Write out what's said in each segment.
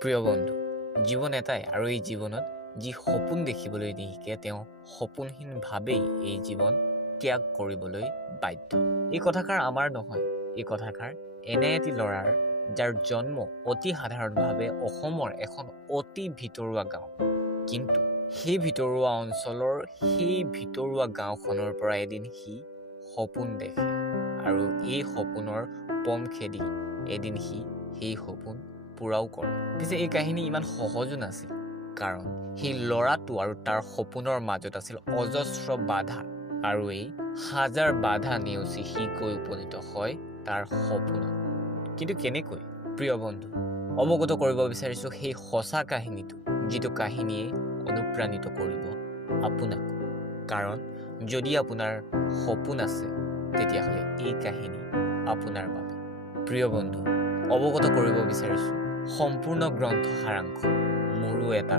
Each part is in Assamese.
প্ৰিয় বন্ধু, জীৱন এটাই আৰু এই জীৱনত যি সপোন দেখিবলৈ নিশিকে তেওঁ সপোনহীনভাৱেই এই জীৱন ত্যাগ কৰিবলৈ বাধ্য। এই কথাষাৰ আমাৰ নহয়, এই কথাষাৰ এনে এটি ল'ৰাৰ যাৰ জন্ম অতি সাধাৰণভাৱে অসমৰ এখন অতি ভিতৰুৱা গাঁও, কিন্তু সেই ভিতৰুৱা অঞ্চলৰ সেই ভিতৰুৱা গাঁওখনৰ পৰা এদিন সি সপোন দেখে আৰু এই সপোনৰ পম খেদি এদিন সি সেই সপোন পূৰাও কৰে। পিছে এই কাহিনী ইমান সহজো নাছিল, কাৰণ সেই ল'ৰাটো আৰু তাৰ সপোনৰ মাজত আছিল অজস্ৰ বাধা, আৰু এই হাজাৰ বাধা নেওচি সি গৈ উপনীত হয় তাৰ সপোনত। কিন্তু কেনেকৈ? প্ৰিয় বন্ধু, অৱগত কৰিব বিচাৰিছোঁ সেই সঁচা কাহিনীটো, যিটো কাহিনীয়ে অনুপ্ৰাণিত কৰিব আপোনাক। কাৰণ যদি আপোনাৰ সপোন আছে তেতিয়াহ'লে এই কাহিনী আপোনাৰ বাবে। প্ৰিয় বন্ধু, অৱগত কৰিব বিচাৰিছোঁ সম্পূৰ্ণ গ্ৰন্থ সাৰাংশ মোৰো এটা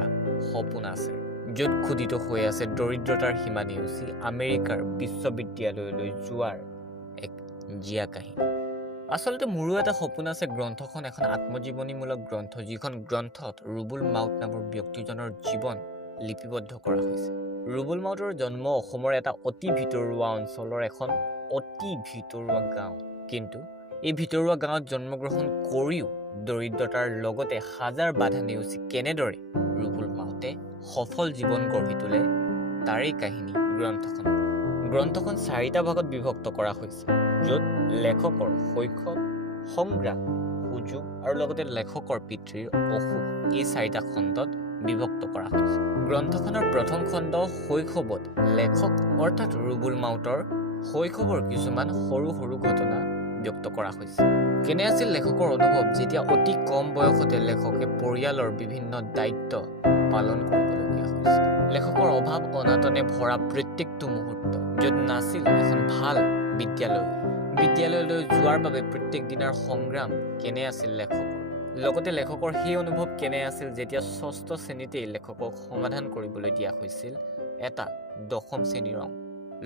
সপোন আছে, য'ত খোদিত হৈ আছে দৰিদ্ৰতাৰ সীমা নেওচি আমেৰিকাৰ বিশ্ববিদ্যালয়লৈ যোৱাৰ এক জীয়া কাহিনী। আচলতে মোৰো এটা সপোন আছে গ্ৰন্থখন এখন আত্মজীৱনীমূলক গ্ৰন্থ, যিখন গ্ৰন্থত ৰুবুল মাউট নামৰ ব্যক্তিজনৰ জীৱন লিপিবদ্ধ কৰা হৈছে। ৰুবুল মাউতৰ জন্ম অসমৰ এটা অতি ভিতৰুৱা অঞ্চলৰ এখন অতি ভিতৰুৱা গাঁও, কিন্তু এই ভিতৰুৱা গাঁৱত জন্মগ্ৰহণ কৰিও দৰিদ্ৰতাৰ লগতে হাজাৰ বাধা নেওচি কেনেদৰে ৰুবুল মাউতে সফল জীৱন গঢ়ি তোলে তাৰেই কাহিনী গ্ৰন্থখন। গ্ৰন্থখন 4টা ভাগত বিভক্ত কৰা হৈছে, য'ত লেখকৰ শৈশৱ, সংগ্ৰাম, সুযোগ আৰু লগতে লেখকৰ পিতৃৰ অসুখ এই 4টা খণ্ডত বিভক্ত কৰা হৈছে। গ্ৰন্থখনৰ প্ৰথম খণ্ড শৈশৱত লেখক অৰ্থাৎ ৰুবুল মাউতৰ শৈশৱৰ কিছুমান সৰু সৰু ঘটনা ব্যক্ত কৰা হৈছে। কেনে আছিল লেখকৰ অনুভৱ যেতিয়া অতি কম বয়সতে লেখকে পৰিয়ালৰ বিভিন্ন দায়িত্ব পালন কৰিবলগীয়া হৈছিল। লেখকৰ অভাৱ অনাটনে ভৰা প্ৰত্যেকটো মুহূৰ্ত, য'ত নাছিল এখন ভাল বিদ্যালয়লৈ যোৱাৰ বাবে প্ৰত্যেক দিনাৰ সংগ্ৰাম কেনে আছিল লেখকৰ। লগতে লেখকৰ সেই অনুভৱ কেনে আছিল যেতিয়া 6ষ্ঠ শ্ৰেণীতেই লেখকক সমাধান কৰিবলৈ দিয়া হৈছিল এটা 10ম শ্ৰেণীৰ অংক।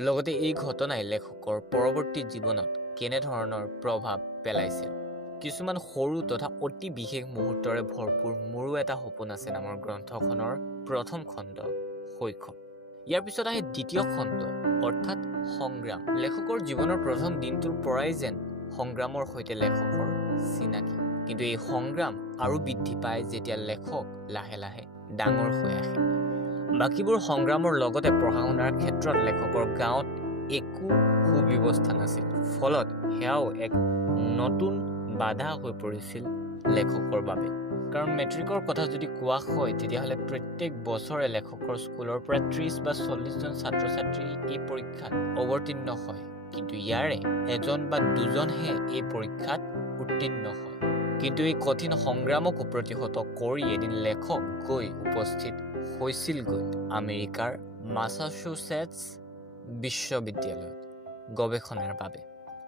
লগতে এই ঘটনাই লেখকৰ পৰৱৰ্তী জীৱনত কেনেধৰণৰ প্ৰভাৱ পেলাইছিল। কিছুমান সৰু তথা অতি বিশেষ মুহূৰ্তৰে ভৰপূৰ মোৰো এটা সপোন আছে নামৰ গ্ৰন্থখনৰ প্ৰথম খণ্ড শৈশৱ। ইয়াৰ পিছত আহে দ্বিতীয় খণ্ড অৰ্থাৎ সংগ্ৰাম। লেখকৰ জীৱনৰ প্ৰথম দিনটোৰ পৰাই যেন সংগ্ৰামৰ সৈতে লেখকৰ চিনাকি, কিন্তু এই সংগ্ৰাম আৰু বৃদ্ধি পায় যেতিয়া লেখক লাহে লাহে ডাঙৰ হৈ আহে। বাকীবোৰ সংগ্ৰামৰ লগতে পঢ়া শুনাৰ ক্ষেত্ৰত লেখকৰ গাঁৱত একো সুব্যৱস্থা নাছিল, ফলত সেয়াও এক নতুন বাধা হৈ পৰিছিল লেখকৰ বাবে। কাৰণ মেট্ৰিকৰ কথা যদি কোৱা হয় তেতিয়াহ'লে প্ৰত্যেক বছৰে লেখকৰ স্কুলৰ পৰা 30 বা 40 জন ছাত্ৰ ছাত্ৰী এই পৰীক্ষাত অৱতীৰ্ণ হয়, কিন্তু ইয়াৰে 1 বা 2জনহে এই পৰীক্ষাত উত্তীৰ্ণ হয়। কিন্তু এই কঠিন সংগ্ৰামকো প্ৰতিহত কৰি এদিন লেখক গৈ উপস্থিত হৈছিলগৈ আমেৰিকাৰ মাছাচুচেটছ বিশ্ববিদ্যালয়ত গৱেষণাৰ বাবে।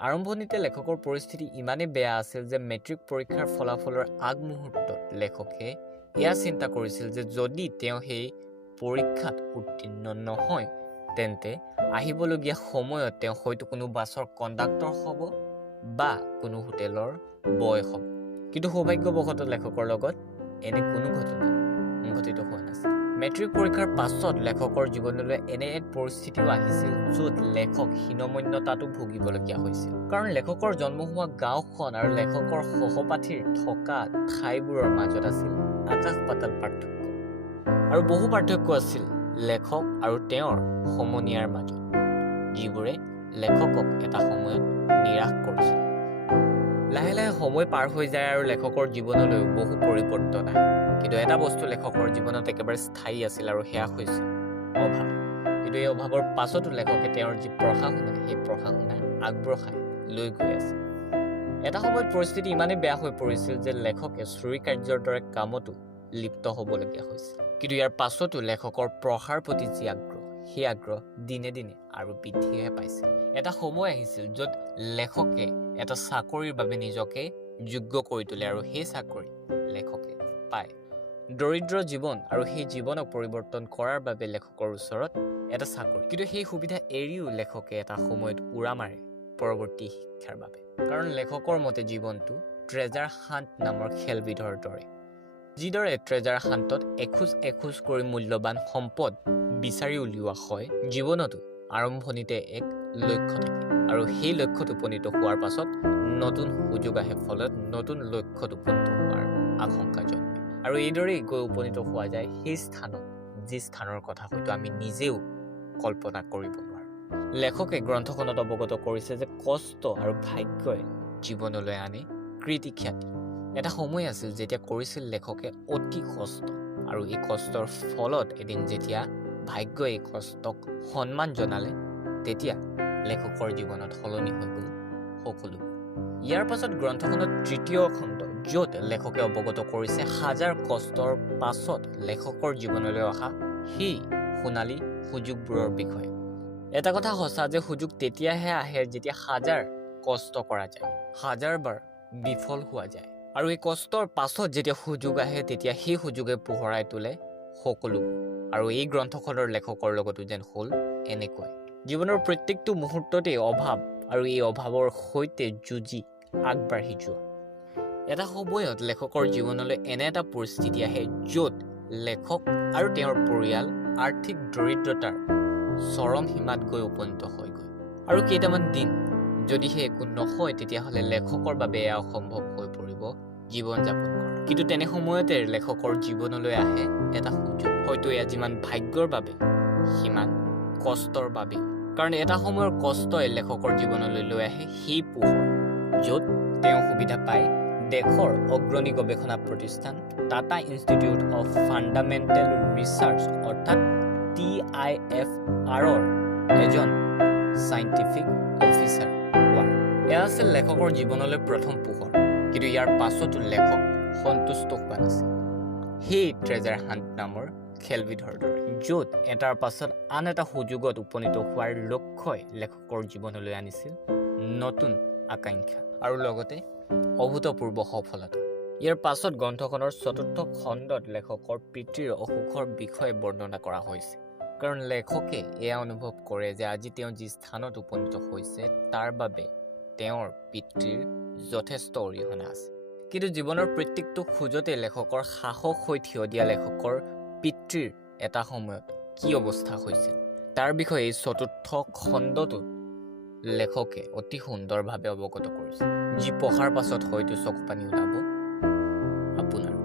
আৰম্ভণিতে লেখকৰ পৰিস্থিতি ইমানেই বেয়া আছিল যে মেট্ৰিক পৰীক্ষাৰ ফলাফলৰ আগমুহূৰ্তত লেখকে এয়া চিন্তা কৰিছিল যে যদি তেওঁ সেই পৰীক্ষাত উত্তীৰ্ণ নহয় তেন্তে আহিবলগীয়া সময়ত তেওঁ হয়তো কোনো বাছৰ কণ্ডাক্টৰ হ'ব বা কোনো হোটেলৰ বয় হ'ব। কিন্তু সৌভাগ্যবশতঃ লেখকৰ লগত এনে কোনো ঘটনা সংঘটিত হোৱা নাছিল। মেট্ৰিক পৰীক্ষাৰ পাছত লেখকৰ জীৱনলৈ এনে এক পৰিস্থিতিও আহিছিল য'ত লেখক হীনমন্যতাতো ভুগিবলগীয়া হৈছিল। কাৰণ লেখকৰ জন্ম হোৱা গাঁওখন আৰু লেখকৰ সহপাঠীৰ থকা ঠাইবোৰৰ মাজত আছিল আকাশ পাতাল পাৰ্থক্য, আৰু বহু পাৰ্থক্য আছিল লেখক আৰু তেওঁৰ সমনীয়াৰ মাজত, যিবোৰে লেখকক এটা সময়ত নিৰাশ কৰিছিল। লাহে লাহে সময় পাৰ হৈ যায় আৰু লেখকৰ জীৱনলৈও বহু পৰিৱৰ্তন আহে, কিন্তু এটা বস্তু লেখকৰ জীৱনত একেবাৰে স্থায়ী আছিল আৰু সেয়া হৈছিল অভাৱ। কিন্তু এই অভাৱৰ পাছতো লেখকে তেওঁৰ যি পঢ়া শুনা সেই পঢ়া শুনা আগবঢ়াই লৈ গৈ আছে। এটা সময়ত পৰিস্থিতি ইমানেই বেয়া হৈ পৰিছিল যে লেখকে চুৰি কাৰ্যৰ দৰে কামতো লিপ্ত হ'বলগীয়া হৈছিল। কিন্তু ইয়াৰ পাছতো লেখকৰ পঢ়াৰ প্ৰতি যি আগ্ৰহ, সেই আগ্ৰহ দিনে দিনে আৰু বৃদ্ধিহে পাইছিল। এটা সময় আহিছিল য'ত লেখকে এটা চাকৰিৰ বাবে নিজকে যোগ্য কৰি তোলে আৰু সেই চাকৰি লেখকে পায়। দৰিদ্ৰ জীৱন আৰু সেই জীৱনক পৰিৱৰ্তন কৰাৰ বাবে লেখকৰ ওচৰত এটা চাকৰি, কিন্তু সেই সুবিধা এৰিও লেখকে এটা সময়ত উৰা মাৰে পৰৱৰ্তী শিক্ষাৰ বাবে। কাৰণ লেখকৰ মতে জীৱনটো ট্ৰেজাৰ হাণ্ট নামৰ খেলবিধৰ দৰে, যিদৰে ট্ৰেজাৰ হাণ্টত এখোজ এখোজ কৰি মূল্যৱান সম্পদ বিচাৰি উলিওৱা হয়, জীৱনতো আৰম্ভণিতে এক লক্ষ্য থাকে আৰু সেই লক্ষ্যত উপনীত হোৱাৰ পাছত নতুন সুযোগ আহে, ফলত নতুন লক্ষ্যত উপনীত হোৱাৰ আশংকা জন্মে আৰু এইদৰেই গৈ উপনীত হোৱা যায় সেই স্থানত, যি স্থানৰ কথা হয়তো আমি নিজেও কল্পনা কৰিব নোৱাৰোঁ। লেখকে গ্ৰন্থখনত অৱগত কৰিছে যে কষ্ট আৰু ভাগ্যই জীৱনলৈ আনে কৃতি খ্যাতি। এটা সময় আছিল যেতিয়া কৰিছিল লেখকে অতি কষ্ট আৰু এই কষ্টৰ ফলত এদিন যেতিয়া ভাগ্যই এই কষ্টক সন্মান জনালে, তেতিয়া লেখকৰ জীৱনত সলনি হৈ গ'ল সকলো। ইয়াৰ পাছত গ্ৰন্থখনত তৃতীয় খণ্ড, য'ত লেখকে অৱগত কৰিছে হাজাৰ কষ্টৰ পাছত লেখকৰ জীৱনলৈ অহা সেই সোণালী সুযোগবোৰৰ বিষয়ে। এটা কথা সঁচা যে সুযোগ তেতিয়াহে আহে যেতিয়া হাজাৰ কষ্ট কৰা যায়, হাজাৰবাৰ বিফল হোৱা যায় আৰু এই কষ্টৰ পাছত যেতিয়া সুযোগ আহে, তেতিয়া সেই সুযোগে পোহৰাই তোলে সকলো। আৰু এই গ্ৰন্থখনৰ লেখকৰ লগতো যেন হ'ল এনেকৈ জীৱনৰ প্ৰত্যেকটো মুহূৰ্ততেই অভাৱ আৰু এই অভাৱৰ সৈতে যুঁজি আগবাঢ়ি যোৱা। এটা সময়ত লেখকৰ জীৱনলৈ এনে এটা পৰিস্থিতি আহে য'ত লেখক আৰু তেওঁৰ পৰিয়াল আৰ্থিক দৰিদ্ৰতাৰ চৰম সীমাত গৈ উপনীত হয়গৈ আৰু কেইটামান দিন যদিহে একো নহয়, তেতিয়াহ'লে লেখকৰ বাবে এয়া অসম্ভৱ হৈ পৰিব জীৱন যাপন কৰা। কিন্তু তেনে সময়তে লেখকৰ জীৱনলৈ আহে এটা সুযোগ, হয়তো এয়া যিমান ভাগ্যৰ বাবে সিমান কষ্টৰ বাবে, কাৰণ এটা সময়ৰ কষ্টই লেখকৰ জীৱনলৈ লৈ আহে সেই পোহৰ, য'ত তেওঁ সুবিধা পায় দেশৰ অগ্ৰণী গৱেষণা প্ৰতিষ্ঠান Tata institute of fundamental research অৰ্থাৎ TIFR এজন চাইণ্টিফিক অফিচাৰ হোৱা। এয়া আছিল লেখকৰ জীৱনলৈ প্ৰথম পোহৰ, কিন্তু ইয়াৰ পাছতো লেখক সন্তুষ্ট হোৱা নাছিল সেই ট্ৰেজাৰ হাণ্ট নামৰ খেলবিধৰ দৰে, য'ত এটাৰ পাছত আন এটা সুযোগত উপনীত হোৱাৰ লক্ষ্যই লেখকৰ জীৱনলৈ আনিছিল নতুন আকাংক্ষা আৰু লগতে অভূতপূৰ্ব সফলতা। ইয়াৰ পাছত গ্ৰন্থখনৰ চতুৰ্থ খণ্ডত লেখকৰ পিতৃৰ অসুখৰ বিষয়ে বৰ্ণনা কৰা হৈছে, কাৰণ লেখকে এয়া অনুভৱ কৰে যে আজি তেওঁ যি স্থানত উপনীত হৈছে তাৰ বাবে তেওঁৰ পিতৃৰ যথেষ্ট অৰিহণা আছে। কিন্তু জীৱনৰ প্ৰত্যেকটো খোজতে লেখকৰ সাহস হৈ থিয় দিয়া লেখকৰ পিতৃৰ এটা সময়ত কি অৱস্থা হৈছিল তাৰ বিষয়ে এই চতুৰ্থ খণ্ডটো লেখকে অতি সুন্দৰভাৱে অৱগত কৰিছে, যি পঢ়াৰ পাছত হয়তো চকু পানী ওলাব আপোনাৰ।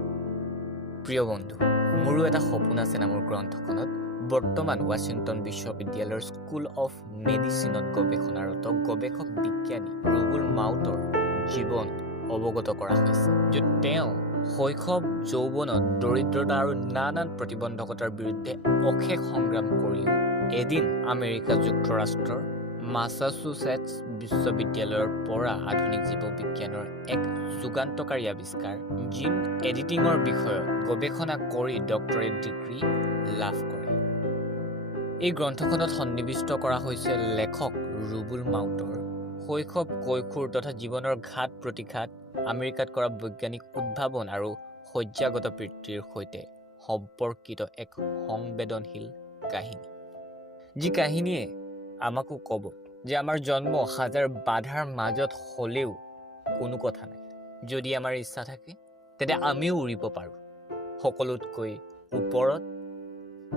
প্ৰিয় বন্ধু, মোৰো এটা সপোন আছে নামৰ গ্ৰন্থখনত বৰ্তমান ৱাশ্বিংটন বিশ্ববিদ্যালয়ৰ স্কুল অফ মেডিচিনত গৱেষণাৰত গৱেষক বিজ্ঞানী ৰুবুল মাউতৰ জীৱন অৱগত কৰা হৈছে, য'ত তেওঁ শৈশৱ যৌৱনত দৰিদ্ৰতা আৰু নানান প্ৰতিবন্ধকতাৰ বিৰুদ্ধে অশেষ সংগ্ৰাম কৰিও এদিন আমেৰিকা যুক্তৰাষ্ট্ৰৰ মাছাচুচেটছ বিশ্ববিদ্যালয়ৰ পৰা আধুনিক জীৱ বিজ্ঞানৰ এক যুগান্তকাৰী আৱিষ্কাৰ জিন এডিটিঙৰ বিষয়ত গৱেষণা কৰি ডক্টৰেট ডিগ্ৰী লাভ কৰে। এই গ্ৰন্থখনত সন্নিৱিষ্ট কৰা হৈছে লেখক ৰুবুল মাউতৰ শৈশৱ, কৈশোৰ তথা জীৱনৰ ঘাত প্ৰতিঘাত, আমেৰিকাত কৰা বৈজ্ঞানিক উদ্ভাৱন আৰু শয্যাগত পিতৃৰ সৈতে সম্পৰ্কিত এক সংবেদনশীল কাহিনী, যি কাহিনীয়ে আমাকো ক'ব যে আমাৰ জন্ম হাজাৰ বাধাৰ মাজত হ'লেও কোনো কথা নাই, যদি আমাৰ ইচ্ছা থাকে তেন্তে আমিও উৰিব পাৰোঁ সকলোতকৈ ওপৰত,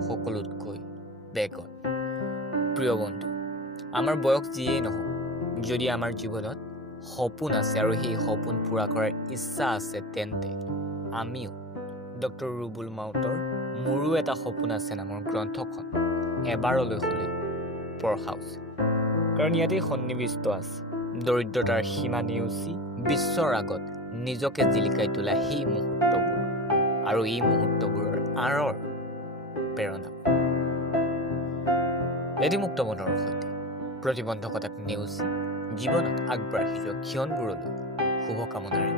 সকলোতকৈ বেগত। প্ৰিয় বন্ধু, আমাৰ বয়স যিয়েই নহওক, যদি আমাৰ জীৱনত সপোন আছে আৰু সেই সপোন পূৰা কৰাৰ ইচ্ছা আছে, তেন্তে আমিও ডক্টৰ ৰুবুল মাউতৰ মোৰো এটা সপোন আছে নামৰ গ্ৰন্থখন এবাৰলৈ হ'লেও পঢ়া উচিত, কাৰণ ইয়াতেই সন্নিৱিষ্ট আছে দৰিদ্ৰতাৰ সীমা নেওচি বিশ্বৰ আগত নিজকে জিলিকাই তোলা সেই মুহূৰ্তবোৰ আৰু এই মুহূৰ্তবোৰৰ আঁৰৰ প্ৰেৰণা। এটি মুক্ত মনৰ সৈতে প্ৰতিবন্ধকতাক নেওচি জীৱনত আগবাঢ়ি যোৱা ক্ষণবোৰলৈ শুভকামনাৰে